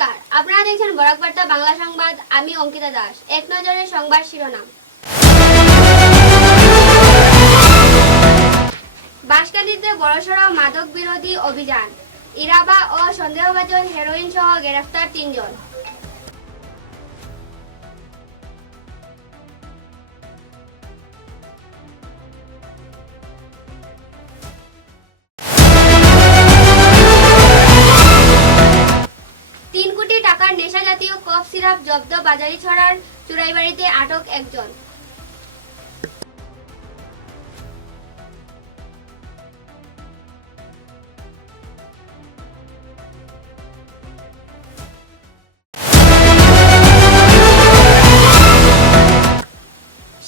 নমস্কার, আপনারা দেখছেন বরাক বার্তা বাংলা সংবাদ। আমি অঙ্কিতা দাস। এক নজরে সংবাদ শিরোনাম। বাঁশখালীতে বড়সড় মাদক বিরোধী অভিযান, ইরাবা ও সন্দেহভাজন হেরোইন সহ গ্রেফতার ৩ জন। টাকার নেশা জাতীয় কফ সিরাপ জব্দ, বাজারিছড়ার চুরাইবাড়িতে আটক একজন।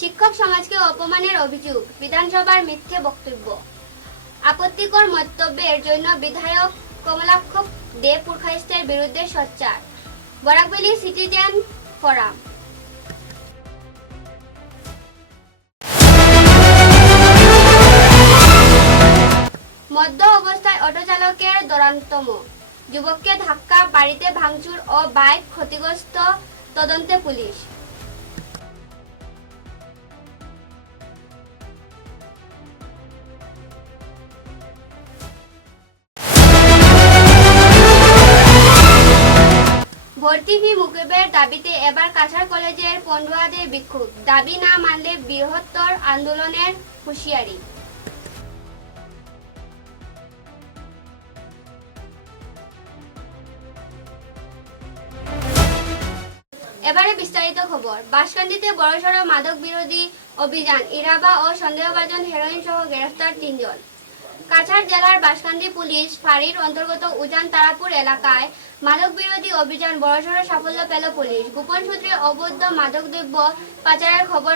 শিক্ষক সমাজকে অপমানের অভিযোগ, বিধানসভার মিথ্যে বক্তব্য। আপত্তিকর মন্তব্যের জন্য বিধায়ক কমলাক্ষ দে পুরখাইস্তের বিরুদ্ধে সোচ্চার। বরাকভ্যালি সিটিজেন ফোরাম। মদ্য অবস্থায় অটো চালকের দুরন্তম, যুবককে ধাক্কা, বাড়িতে ভাঙচুর ও বাইক ক্ষতিগ্রস্ত, তদন্তে পুলিশ। ভর্তি ফি মুকুবের দাবিতে এবার কাছাড় কলেজের পড়ুয়াদের বিক্ষোভ, দাবি না মানলে বৃহত্তর আন্দোলনের হুঁশিয়ারি। এবারে বিস্তারিত খবর। বাঁশখালীতে বড়সড় মাদক বিরোধী অভিযান, ইরাবা ও সন্দেহভাজন হেরোইন সহ গ্রেফতার ৩ জন। কাছাড় জেলার বাঁশখালী পুলিশ ফাঁড়ির অন্তর্গত উজান তারাপুর এলাকায় মাদক বিরোধী অভিযান বড়সড় সাফল্য পেল পুলিশ। গোপন সূত্রে অবৈধ মাদকদ্রব্য পাচারের খবর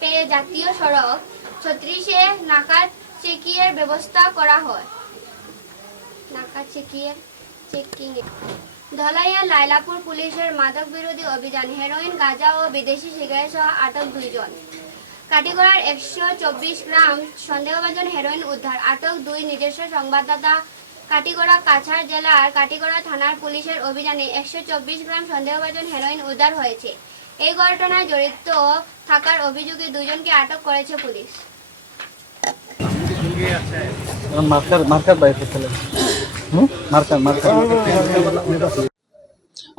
পেয়ে জাতীয় সড়ক ৩৬-এ নাকা চেকিংয়ের ব্যবস্থা করা হয়। ধলাইয়া লাইলাপুর পুলিশের মাদক বিরোধী অভিযান, হেরোইন, গাঁজা ও বিদেশি সিগারেট সহ আটক ২ জন। কাটিগড়ার ১২৪ গ্রাম সন্দেহভাজন হেরোইন উদ্ধার, আটক ২। নিজস্ব সংবাদদাতা। কাটিগড়া। কাছাড় জেলার কাটিগড়া থানার পুলিশের অভিযানে ১২৪ গ্রাম সন্দেহভাজন হেরোইন উদ্ধার হয়েছে। এই ঘটনায় জড়িত থাকার অভিযোগে ২ জনকে আটক করেছে পুলিশ।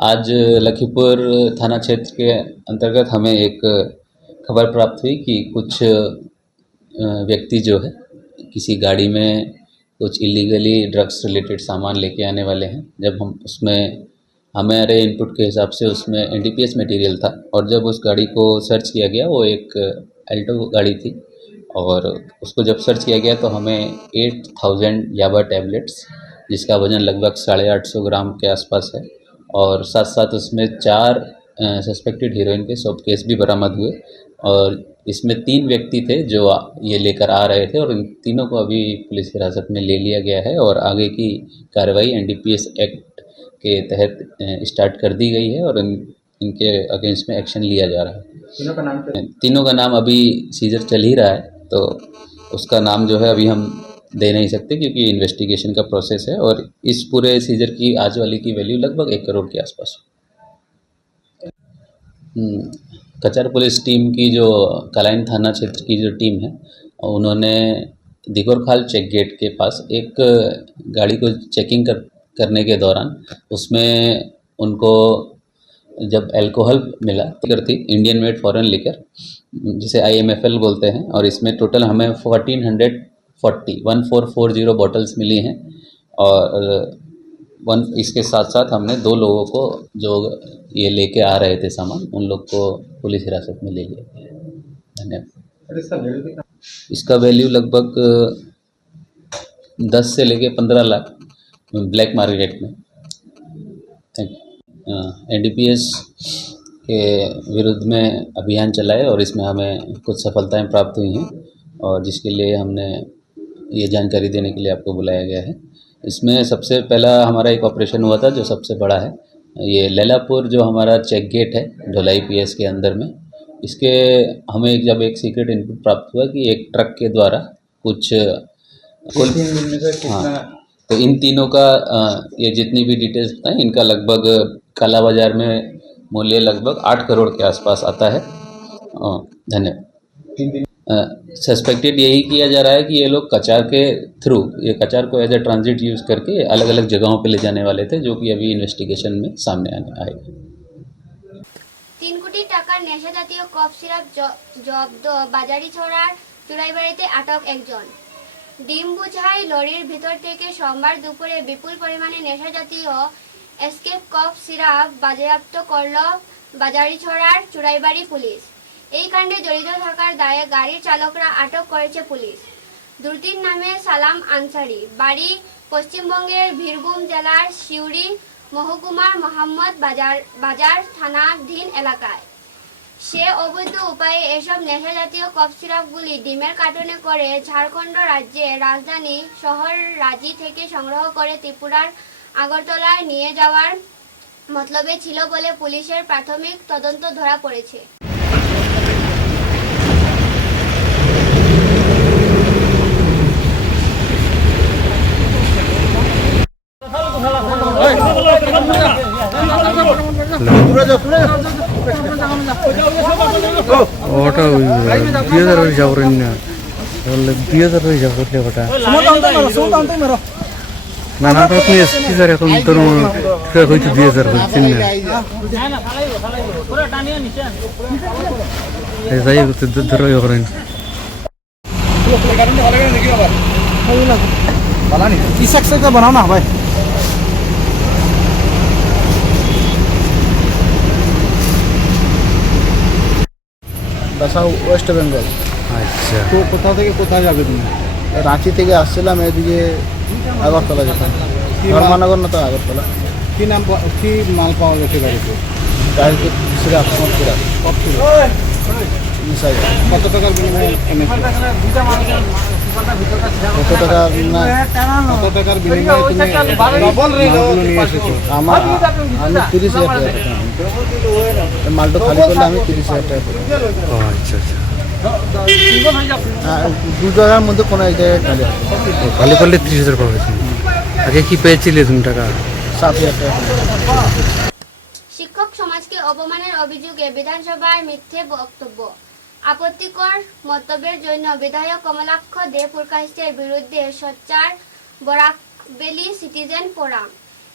आज लखीमपुर थाना क्षेत्र के अंतर्गत हमें एक खबर प्राप्त हुई कि कुछ व्यक्ति जो है किसी गाड़ी में कुछ इलीगली ड्रग्स रिलेटेड सामान लेके आने वाले हैं। जब हम उसमें हमारे इनपुट के हिसाब से उसमें एनडीपीएस मटेरियल था, और जब उस गाड़ी को सर्च किया गया, वो एक अल्टो गाड़ी थी, और उसको जब सर्च किया गया तो हमें 8000 याबा टैबलेट्स, जिसका वज़न लगभग 850 ग्राम के आसपास है, और साथ साथ उसमें 4 सस्पेक्टेड हीरोइन के सब केस भी बरामद हुए। और इसमें 3 व्यक्ति थे जो ये लेकर आ रहे थे, और इन तीनों को अभी पुलिस हिरासत में ले लिया गया है, और आगे की कार्रवाई एनडीपीएस एक्ट के तहत स्टार्ट कर दी गई है, और इनके अगेंस्ट में एक्शन लिया जा रहा है। तीनों का नाम अभी सीजर चल ही रहा है, तो उसका नाम जो है अभी हम दे नहीं सकते, क्योंकि इन्वेस्टिगेशन का प्रोसेस है, और इस पूरे सीजर की आज वाली की वैल्यू लगभग 1 करोड़ के आसपास। कचहर पुलिस टीम की जो कलाइन थाना क्षेत्र की जो टीम है, उन्होंने दिगोरखाल चेक गेट के पास एक गाड़ी को चेकिंग करने के दौरान उसमें उनको जब अल्कोहल मिला, थी इंडियन मेड फॉरेन लिकर, जिसे IMFL बोलते हैं, और इसमें टोटल हमें 1440 बॉटल्स मिली हैं, और इसके साथ साथ हमने 2 लोगों को जो ये लेके आ रहे थे सामान, उन लोग को पुलिस हिरासत में ले लिया गया। धन्यवाद। इसका वैल्यू लगभग 10 से लेके 15 लाख ब्लैक मार्केट में। Thank you. एनडीपीएस के विरुद्ध में अभियान चलाए, और इसमें हमें कुछ सफलताएं प्राप्त हुई हैं, और जिसके लिए हमने ये जानकारी देने के लिए आपको बुलाया गया है। इसमें सबसे पहला हमारा एक ऑपरेशन हुआ था जो सबसे बड़ा है, ये लैलापुर जो हमारा चेक गेट है ढोलाई पीएस के अंदर में, इसके हमें जब एक सीक्रेट इनपुट प्राप्त हुआ कि एक ट्रक के द्वारा कुछ हाँ, तो इन तीनों का ये जितनी भी डिटेल्स बताएं, इनका लगभग काला बाजार में मूल्य लगभग 8 करोड़ के आसपास आता है। धन्यवाद। सस्पेक्टेड यही किया जा रहा है कि ये लोग कचार के थ्रू, ये कचार को एज ए ट्रांजिट यूज़ करके अलग अलग जगहों पे ले जाने वाले थे, जो कि अभी इन्वेस्टिगेशन में सामने आएगा। 3 কোটি টাকার নেশা জাতীয় কফ সিরাপ জব্দ বাজারিছড়ার চুরাইবাড়িতে আটক একজন। ডিম বোঝাই লরির ভিতর থেকে সোমবার দুপুরে বিপুল পরিমাণে নেশা জাতীয় এসকেপ কফ সিরাপ বাজেয়াপ্ত করল বাজারিছড়ার চুরাইবাড়ি পুলিশ। এই কাণ্ডে জড়িত থাকার দায়ে গাড়ির চালকরা আটক করেছে পুলিশ। দুটির নামে সালাম আনসারি, বাড়ি পশ্চিমবঙ্গের বীরভূম জেলার সিউড়ি মহকুমার মোহাম্মদ বাজার থানাধীন এলাকায়। সে অবৈধ উপায়ে এসব নেশা জাতীয় কফ সিরাপগুলি ডিমের কার্টনে করে ঝাড়খণ্ড রাজ্যের রাজধানী শহর রাঁচি থেকে সংগ্রহ করে ত্রিপুরার আগরতলায় নিয়ে যাওয়ার মতলবে ছিল বলে পুলিশের প্রাথমিক তদন্ত ধরা পড়েছে। ওটা ওই 2000 হয়ে যাবো না, বললে 2000 হয়ে যাবো ওটা না না, আপনি এসপি স্যার এখন ধরুন হয়তো 2000 হচ্ছেন না, যাই ধরো করেন বানাও না ভাই। বাসা ওয়েস্ট বেঙ্গল। আচ্ছা, তো কোথা থেকে কোথায় যাবে তুমি? রাঁচি থেকে আসছিলাম এদিকে আগরতলা যেতাম, ধর্মনগর না তো আগরতলা। কি নাম, কি মাল পাওয়া গেছে গাড়িতে? গাড়িতে সিরাপ, সব সিরাপ, সব সিরাপ মিশাই। কত টাকার বিনিময়ে এনেছে? কত টাকা না, কত টাকার বিনিময়ে তুমি মালগুলো নিয়ে এসেছো? আমি 30,000 টাকা পেতাম। মালটা খালি করলে আমি 30,000 টাকা পেতাম। আচ্ছা আচ্ছা, দু জায়গার মধ্যে কোনো এক জায়গায় খালি আছে। খালি করলে 30,000 পাবেন। আগে কি পেয়েছিলে তুমি টাকা? 7,000 টাকা। শিক্ষক সমাজকে অপমানের অভিযোগে বিধানসভায় মিথ্যে বক্তব্য। আপত্তিকর মন্তব্যের জন্য বিধায়ক কমলাক্ষ দে পুরকাইস্টের বিরুদ্ধে সোচ্চার বরাকবেলি সিটিজেন ফোরাম।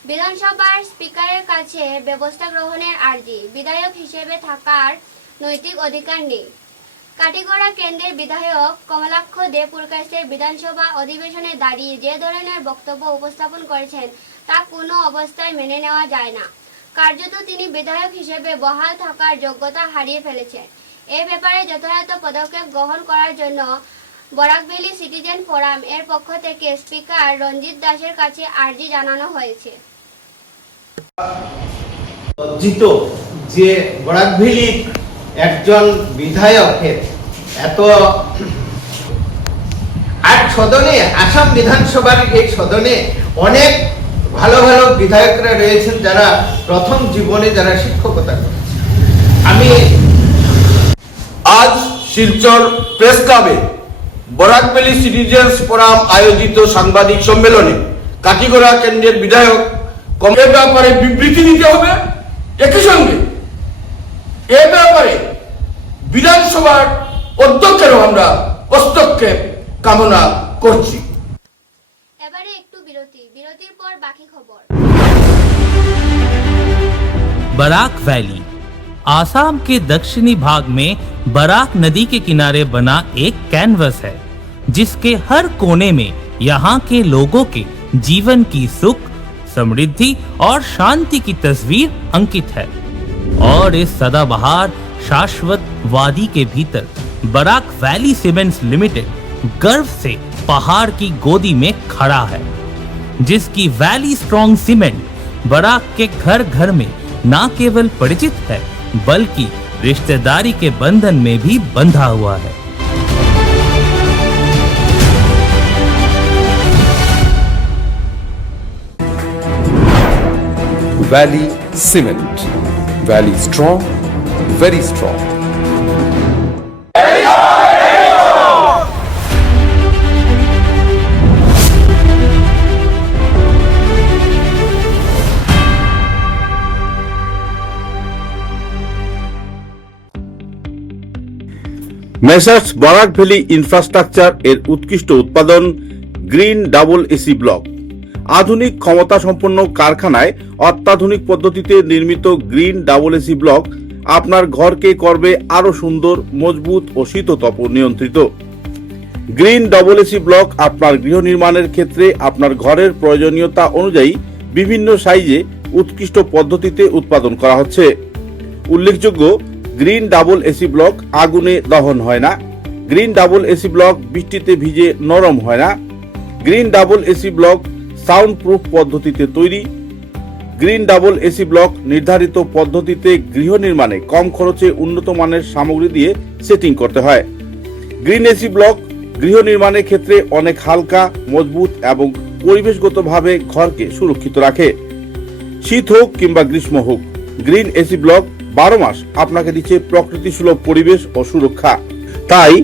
বিধানসভার স্পিকারের কাছে ব্যবস্থা গ্রহণের আর্জি। বিধায়ক হিসেবে থাকার নৈতিক অধিকার নেই। কাটিগড়া কেন্দ্রের বিধায়ক কমলাক্ষ দে পুরকাইস্টের বিধানসভা অধিবেশনে দাঁড়িয়ে যে ধরনের বক্তব্য উপস্থাপন করেছেন তা কোনো অবস্থায় মেনে নেওয়া যায় না। কার্যত তিনি বিধায়ক হিসেবে বহাল থাকার যোগ্যতা হারিয়ে ফেলেছেন। এ ব্যাপারে যথাযথ পদক্ষেপ গ্রহণ করার জন্য বরাকবেলি সিটিজেন ফোরাম এর পক্ষ থেকে স্পিকার রঞ্জিত দাসের কাছে আর্জি জানানো হয়েছে। লজ্জিত যে বরাকবেলির একজন বিধায়কের এত আর সদনে, আসাম বিধানসভার এই সদনে অনেক ভালো ভালো বিধায়করা রয়েছেন যারা প্রথম জীবনে যারা শিক্ষকতা করেছেন। আমি আজ শিলচর প্রেস ক্লাবে বরাকবেলি সিটিজেন্স ফোরাম আয়োজিত সাংবাদিক সম্মেলনে কাটিগড়া কেন্দ্রের বিধায়ক এ ব্যাপারে বিবৃতি দিতে হবে। একই সঙ্গে এ ব্যাপারে বিধানসভার অধ্যক্ষেরও আমরা হস্তক্ষেপ কামনা করছি। এবারে একটু বিরতির পর বাকি খবর। बराक वैली आसाम के दक्षिणी भाग में बराक नदी के किनारे बना एक कैनवस है, जिसके हर कोने में यहाँ के लोगों के जीवन की सुख, समृद्धि और शांति की तस्वीर अंकित है। और इस सदाबहार शाश्वत वादी के भीतर बराक वैली सीमेंट्स लिमिटेड गर्व से पहाड़ की गोदी में खड़ा है, जिसकी वैली स्ट्रॉन्ग सीमेंट बराक के घर घर में न केवल परिचित है बल्कि रिश्तेदारी के बंधन में भी बंधा हुआ है। Valley Cement. Valley strong, very strong. Messrs Barak valley infrastructure এর উৎকৃষ্ট উৎপাদন গ্রিন ডাবল এসি ব্লক। আধুনিক ক্ষমতা সম্পন্ন কারখানায় অত্যাধুনিক পদ্ধতিতে নির্মিত গ্রিন ডাবল এসি ব্লক আপনার ঘরকে করবে আরো সুন্দর, মজবুত ও শীততাপ নিয়ন্ত্রিত। গ্রিন ডাবল এসি ব্লক আপনার গৃহ নির্মাণের ক্ষেত্রে আপনার ঘরের প্রয়োজনীয়তা অনুযায়ী বিভিন্ন সাইজে উৎকৃষ্ট পদ্ধতিতে উৎপাদন করা হচ্ছে। উল্লেখযোগ্য, গ্রিন ডাবল এসি ব্লক আগুনে দহন হয় না। গ্রিন ডাবল এসি ব্লক বৃষ্টিতে ভিজে নরম হয় না। Green double AC block sound proof পদ্ধতিতে তৈরি। গ্রিন ডাবল এসি ব্লক নির্ধারিত পদ্ধতিতে গৃহ নির্মাণে কম খরচে উন্নত মানের সামগ্রী দিয়ে সেটিং করতে হয়। গ্রিন এসি ব্লক গৃহ নির্মাণের ক্ষেত্রে অনেক হালকা, মজবুত এবং পরিবেশগতভাবে ঘরকে সুরক্ষিত রাখে। শীত হোক কিংবা গ্রীষ্ম হোক, গ্রিন এসি ব্লক 12 মাস আপনাকে দিচ্ছে প্রকৃতি সুলভ পরিবেশ ও সুরক্ষা। তাই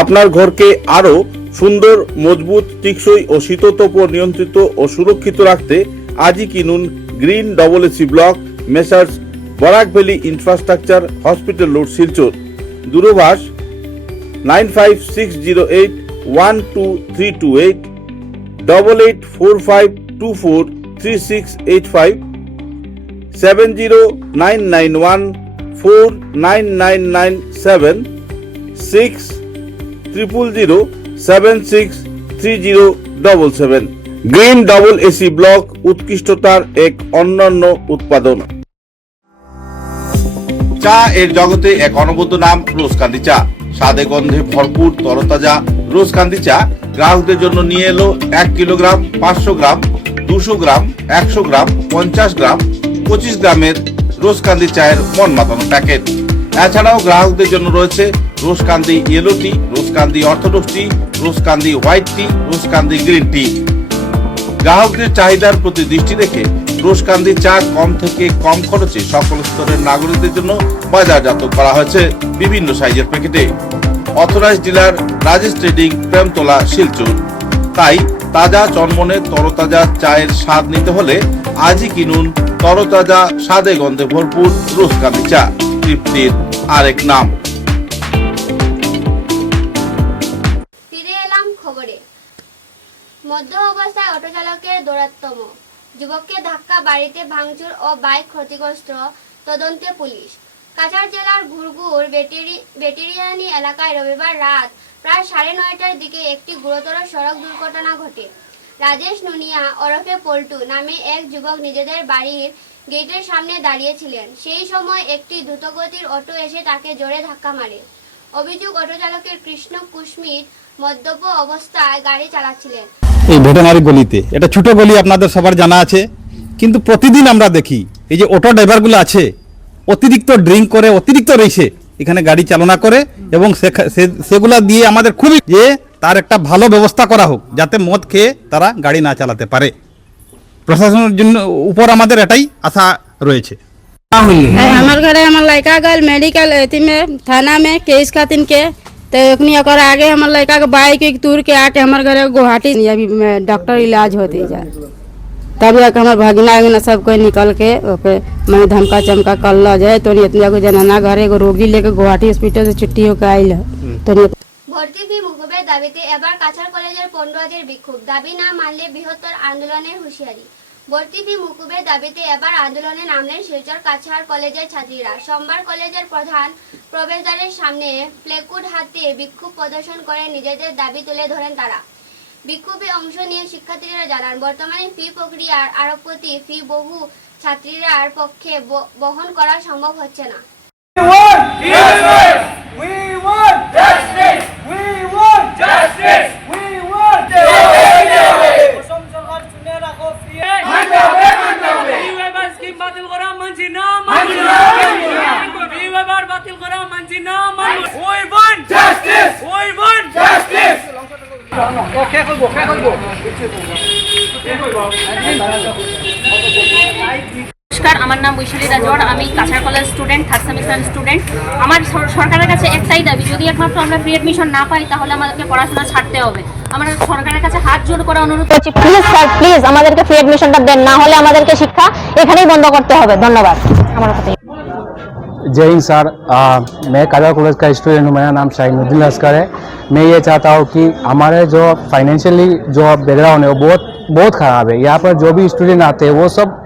আপনার ঘরকে আরো সুন্দর, মজবুত, টেকসই ও শীততাপ নিয়ন্ত্রিত ও সুরক্ষিত রাখতে আজই কিনুন green double AC block, messrs Barak valley infrastructure, hospital road, Silchar. দূরভাষ 9560812328, 8845243685, 70991499997, 6000763077। গ্রিন ডাবল এসি ব্লক উৎকৃষ্টতার এক অনন্য উৎপাদন। চা এর জগতে এক অনবদ্য নাম রোজকান্দি চা। স্বাদে গন্ধে ভরপুর তরতাজা রোজকান্দি চা গ্রাহকদের জন্য নিয়ে এলো 1 কিলোগ্রাম, 500 গ্রাম, 200 গ্রাম, 100 গ্রাম, 50 গ্রাম, 25 গ্রামের রোজকান্দি চায়ের মন মাতানো প্যাকেট। এছাড়াও গ্রাহকদের জন্য রয়েছে রোজকান্দি ইয়েলো টি, রোজকান্দি অর্থোডক্স টি, রোজকান্দি হোয়াইট টি, রোজকান্দি গ্রিন টি। গ্রাহকদের চাহিদার প্রতি দৃষ্টি রেখে রোজকান্দি চা কম থেকে কম খরচে সকল স্তরের নাগরিকদের জন্য বাজারজাত করা হয়েছে বিভিন্ন সাইজের প্যাকেটে। Authorised dealer Rajesh trading, Premtala, Silchar. তাই তাজা চনমনে তরতাজা চায়ের স্বাদ নিতে হলে আজই কিনুন তরতাজা, স্বাদে গন্ধে ভরপুর রোজকান্দি চা, তৃপ্তির আরেক নাম। ফিরে এলাম খবরে। মধ্য অবস্থায় অটো চালকের দৌরাত্ম্য, যুবককে ধাক্কা, বাড়িতে ভাঙচুর ও বাইক ক্ষতিগ্রস্ত, তদন্তে পুলিশ। কাছাড় জেলার ঘুরঘুর বেটিরিয়ানি এলাকায় রবিবার রাত প্রায় 9:30টার দিকে একটি গুরুতর সড়ক দুর্ঘটনা ঘটে। রাজেশ নুনিয়া ওরফে পল্টু নামে এক যুবক নিজেদের বাড়ির গেটের সামনে দাঁড়িয়েছিলেন। সেই সময় একটি দ্রুতগতির অটো এসে তাকে জোরে ধাক্কা মারে। অভিযোগ, অটো চালকের কৃষ্ণ কুশমিত মদ্যপ অবস্থায় গাড়ি চালাচ্ছিলেন। এই ভেটেনারি গলিতে, এটা ছোট গলি, আপনাদের সবার জানা আছে, কিন্তু প্রতিদিন আমরা দেখি এই যে অটো ড্রাইভারগুলো আছে অতিরিক্ত ড্রিঙ্ক করে, অতিরিক্ত রেসে এখানে গাড়ি চালনা করে, এবং সেগুলা দিয়ে আমাদের খুবই যে তার একটা ভালো ব্যবস্থা করা হোক, যাতে মদ খেয়ে তারা গাড়ি না চালাতে পারে। প্রশাসনের জন্য উপর আমাদের এটাই আশা রয়েছে। हमारे घर हमारे लड़का गल मेडिकल में थाना में केस खातिन के, तो अखनी ओकर आगे हमारे लड़का के बाइक तूर के आके हमारे घर गुवाहाटी अभी डॉक्टर इलाज होते जा, तब जाके हमारे भगना वगना सब कोई निकल के ओके मैंने धमका चमका कर लो जाए, तो इतना को जनाना घर एगो रोगी लेके गुवाहाटी हॉस्पिटल से छुट्टी होकर आयल तो ভর্তি ফি মুকুবের দাবিতে এবার কাছাড় কলেজের 15 দিনের বিক্ষোভ, দাবি না মানলে বৃহত্তর আন্দোলনের হুঁশিয়ারি। ভর্তি ফি মুকুবের দাবিতে এবার আন্দোলনে নামলেন শিলচর কাছাড় কলেজের ছাত্রীরা। সোমবার কলেজের প্রধান প্রবেশদ্বারের সামনে প্লেকার্ড হাতে বিক্ষোভ প্রদর্শন করে নিজেদের দাবি তুলে ধরেন তারা। বিক্ষোভে অংশ নিয়ে শিক্ষার্থীরা জানান, বর্তমানে ফি প্রক্রিয়ার আরোপতি ফি বহু ছাত্রীরার পক্ষে বহন করা সম্ভব হচ্ছে না। নমস্কার, আমার নাম বৈশালী রাজওয়াড়, আমি Cachar college student, 3rd semester student. আমার সরকারের কাছে একটাই দাবি, যদি একমাত্র আমরা ফ্রি এডমিশন না পাই তাহলে আমাদেরকে পড়াশোনা ছাড়তে হবে। আমরা সরকারের কাছে হাত জোড় করে অনুরোধ করছি, প্লিজ স্যার, প্লিজ আমাদেরকে ফ্রি এডমিশনটা দেন, না হলে আমাদেরকে শিক্ষা এখানেই বন্ধ করতে হবে। ধন্যবাদ। আমার কথা जय हिंद सर। मैं काजल कॉलेज का स्टूडेंट हूँ। मेरा नाम शाहीनुद्दीन लश्कर है। मैं ये चाहता हूँ कि हमारे जो फाइनेंशियली जो बैकग्राउंड है वो बहुत ख़राब है। यहाँ पर जो भी स्टूडेंट आते हैं वो सब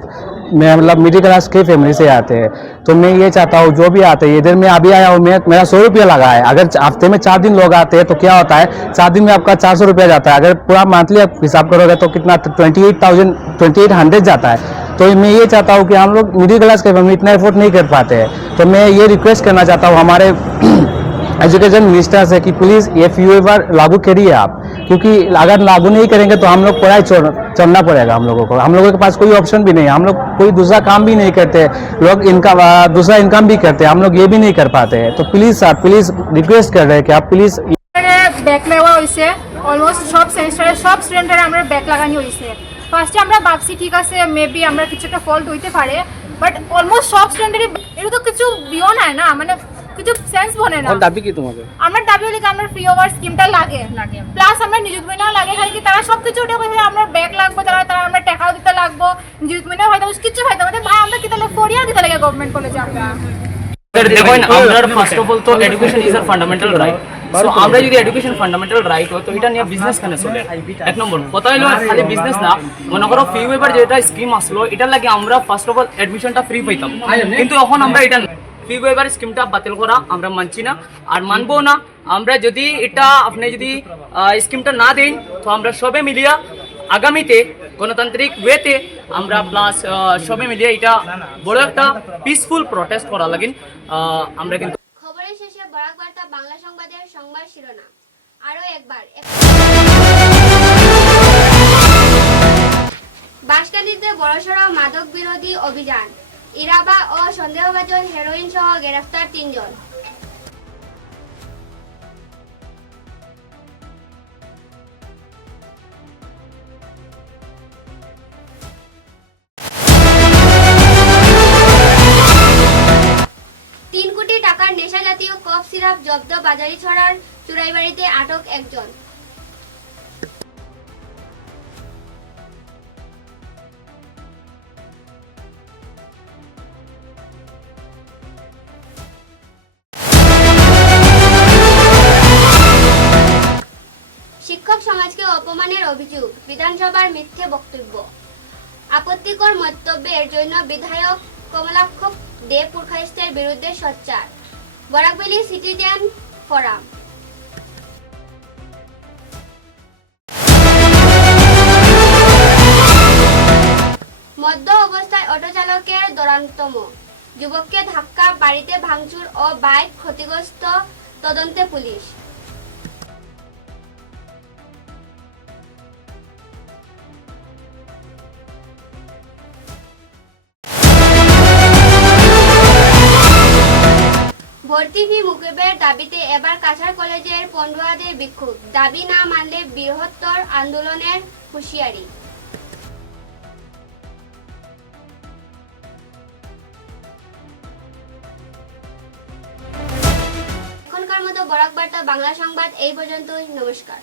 मैं मतलब मिडिल क्लास की फैमिली से आते हैं। तो मैं ये चाहता हूँ जो भी आते हैं, इधर मैं अभी आया हूँ, मेरा 100 रुपया लगा है। अगर हफ्ते में 4 दिन लोग आते हैं तो क्या होता है, 4 दिन में आपका 400 रुपया जाता है। अगर पूरा मंथली आप हिसाब करोगे तो कितना 2800 जाता है। तो मैं ये चाहता हूँ कि हम लोग मिडिल क्लास के फैमिली इतना एफोर्ड नहीं कर पाते हैं। तो मैं ये रिक्वेस्ट करना चाहता हूँ हमारे एजुकेशन मिनिस्टर से कि प्लीज़ ये फी वेवर लागू करिए आप, क्योंकि अगर लागू नहीं करेंगे तो हम लोग पढ़ाई छोड़ना पड़ेगा हम लोगों को। हम लोगों के पास कोई ऑप्शन भी नहीं है। हम लोग कोई दूसरा काम भी नहीं करते। लोग दूसरा इनकम भी करते हैं, हम लोग ये भी नहीं कर पाते हैं। तो प्लीज़ सर, प्लीज़ रिक्वेस्ट कर रहे हैं कि आप प्लीज़ ব্যাক লাগা হয়েছে। অলমোস্ট সব সেমিস্টারে সব স্টুডেন্টের আমরা ব্যাক লাগানি হয়েছে। ফার্স্টে আমরা ভাবছি ঠিক আছে মেবি আমরা কিছু একটা ফল্ট হইতে পারে, বাট অলমোস্ট সব স্টুডেন্টেরই এটা তো কিছু বিও না না, মানে কিছু সেন্স বনে না। দাবি কি তোমাদের? আমার দাবি হলে কি আমরা ফ্রি ওভার স্কিমটা লাগে প্লাস আমরা নিযুত মহিনা লাগে, খালি কি তারা সব কিছু ওটা কইছে আমরা ব্যাক লাগবো, তারা আমরা টাকাও দিতে লাগবো, নিযুত মহিনা হয়তো কিছু হয়তো আমাদের ভাই আমরা কিতা লাগে ফরিয়া দিতে লাগে গভর্নমেন্ট কলেজে। আমরা দেখুন আমরা ফার্স্ট অফ অল তো education is a fundamental right. So আমরা যদি এডুকেশন ফান্ডামেন্টাল রাইট হয় তো এটা নিয়ে বিজনেস কেন চলে? এক নম্বর কথা হলো খালি বিজনেস না, মনে করো ফি ওয়েভার যেটা স্কিম আসলো এটার লাগে আমরা ফার্স্ট অফ অল এডমিশনটা ফ্রি পাইতাম, কিন্তু এখন আমরা এটা ফি ওয়েভার স্কিমটা বাতিল করা আমরা মানছি না আর মানবো না। আমরা যদি এটা আপনি যদি স্কিমটা না দেন তো আমরা সবে মিলিয়া আগামীতে গণতান্ত্রিক ওয়েতে আমরা প্লাস সবে মিলিয়ে এটা বড় একটা পিসফুল প্রটেস্ট করা লাগিন আমরা কিন্তু। খবরের শেষে বরাক বার্তা বাংলা সংবাদের সংবাদ শিরোনাম আরো একবার। বাঁশকান্দিতে বড়সড় মাদক বিরোধী অভিযান, ইরাবা ও সন্দেহভাজন হেরোইন সহ গ্রেফতার 3 জন। টাকার নেশা জাতীয় কফ সিরাপ জব্দ, বাজারিছড়ার চুরাইবাড়িতে আটক 1 জন। শিক্ষক সমাজকে অপমানের অভিযোগ, বিধানসভার মিথ্যে বক্তব্য, আপত্তিকর মন্তব্যের জন্য বিধায়ক কমলাক্ষ দে পুরখাইস্তের বিরুদ্ধে সোচ্চার, বরাকভ্যালি সিটিজেন ফোরাম। মদ্য অবস্থায় অটো চালকের দুরন্তম, যুবককে ধাক্কা, বাড়িতে ভাঙচুর ও বাইক ক্ষতিগ্রস্ত, তদন্তে পুলিশ। ভর্তি ফি মুকুবের দাবিতে এবার কাছাড় কলেজের পড়ুয়াদের বিক্ষোভ, দাবি না মানলে বৃহত্তর আন্দোলনের হুঁশিয়ারি। এখনকার মতো বরাক বার্তা বাংলা সংবাদ এই পর্যন্তই। নমস্কার।